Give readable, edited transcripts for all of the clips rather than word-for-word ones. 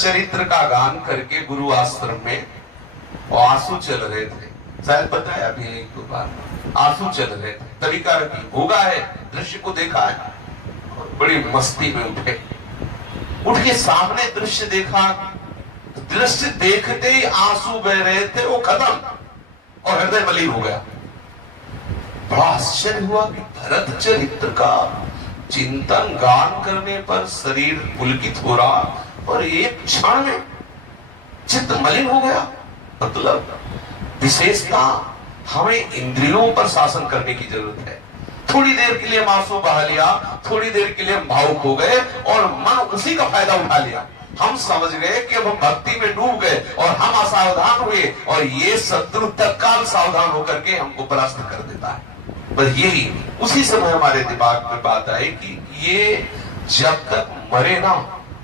चरित्र का गान करके गुरु आश्रम में आंसू चल रहे थे। शायद बताया भी एक दो बार, आंसू चल रहे थे। तरीका रखी होगा है, दृश्य को देखा है और बड़ी मस्ती में उठे। उठ के सामने दृश्य देखा, दृश्य देखते ही आंसू बह रहे थे, वो खत्म और हृदय मलिन हो गया। बड़ा आश्चर्य हुआ कि भरत चरित्र का चिंतन गान करने पर शरीर पुलकित हो रहा और एक क्षण में चित्त मलिन हो गया। मतलब विशेषता हमें इंद्रियों पर शासन करने की जरूरत है। थोड़ी देर के लिए आंसू बहा लिया, थोड़ी देर के लिए भावुक हो गए और मन उसी का फायदा उठा लिया। हम समझ गए कि अब हम भक्ति में डूब गए और हम असावधान हुए और ये शत्रु तत्काल सावधान होकर के हमको परास्त कर देता है। बस यही उसी समय हमारे दिमाग में बात आई कि ये जब तक मरे ना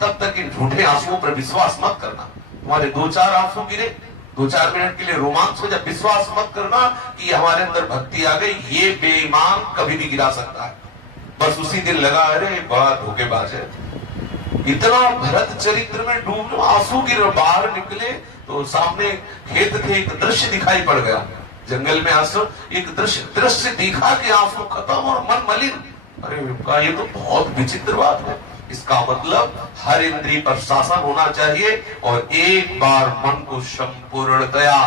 तब तक इन झूठे आंसुओं पर विश्वास मत करना। हमारे 2-4 आंसू गिरे, 2-4 मिनट के लिए रोमांच हो जाए, विश्वास मत करना कि हमारे अंदर भक्ति आ गई। ये बेईमान कभी भी गिरा सकता है। बस उसी दिन लगा, अरे बड़ा धोखेबाज है। इतना भरत चरित्र में डूब, आंसू गिर, बाहर निकले तो सामने खेत थे, एक दृश्य दिखाई पड़ गया। जंगल में आंसू, एक दृश्य दिखा कि आंसू खत्म और मन मलिन। अरे ये तो बहुत विचित्र बात है। इसका मतलब हर इंद्रिय पर शासन होना चाहिए और एक बार मन को संपूर्णतया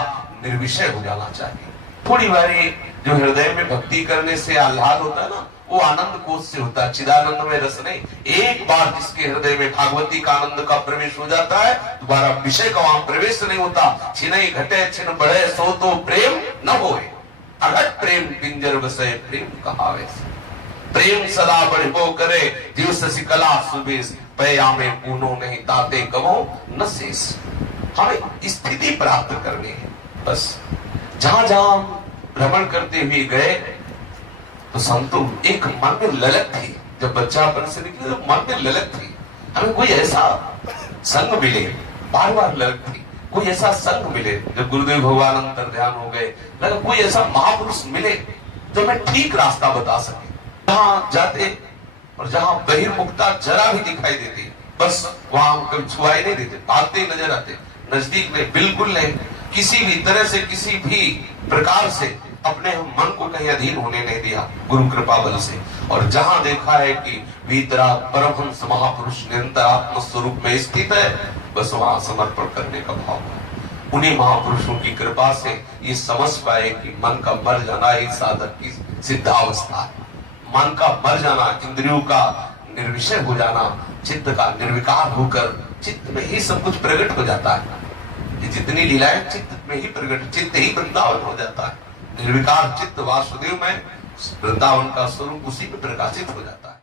निर्विषय हो जाना चाहिए। थोड़ी बारी जो हृदय में भक्ति करने से आह्लाद होता है ना, वो आनंद कोष से होता है, चिदानंद में रस नहीं। एक बार जिसके हृदय में भागवती का आनंद का प्रवेश हो जाता है, दोबारा विषय का वहां प्रवेश नहीं होता। छिनई घटे छिन बढ़े सो तो प्रेम न होए, अघट प्रेम पिंजर बसे प्रेम कहावे। प्रेम सदा बढ़ो करे जीव शशि कला सुबेश, पया में पूनो नहीं ताते कमो न शेष। हमें स्थिति प्राप्त करनी है। बस जहां जहां भ्रमण करते हुए गए तो संतों एक मन में ललक थी। जब बच्चापन से निकले तो मन में ललक थी, हमें कोई ऐसा संग मिले। बार बार ललक थी, कोई ऐसा संग मिले। जब गुरुदेव भगवान अंतर ध्यान हो गए, लगा कोई ऐसा महापुरुष मिले जो हमें ठीक रास्ता बता सके। जहां जाते और जहां बहिर्मुखता जरा भी दिखाई देती, बस वहां हम कभी छुआई नहीं देते, भागते ही नजर आते। नजदीक में बिल्कुल नहीं, किसी भी तरह से, किसी भी प्रकार से अपने मन को कहीं अधीन होने नहीं दिया गुरु कृपा बल से। और जहां देखा है कि भीतरा परमहंस महापुरुष निरंतर आत्म स्वरूप में स्थित है, बस वहां समर्पण करने का भाव है। उन्हीं महापुरुषों की कृपा से ये समझ पाए कि मन का मर जाना ही साधक की सिद्धावस्था है। मन का मर जाना, इंद्रियों का निर्विषय हो जाना, चित्त का निर्विकार होकर चित्त में ही सब कुछ प्रकट हो जाता है। ये जितनी लीलाएं चित्त में ही प्रकट, चित्त ही वृंदावन हो जाता है। निर्विकार चित्त वासुदेव में वृंदावन का स्वरूप उसी में प्रकाशित हो जाता है।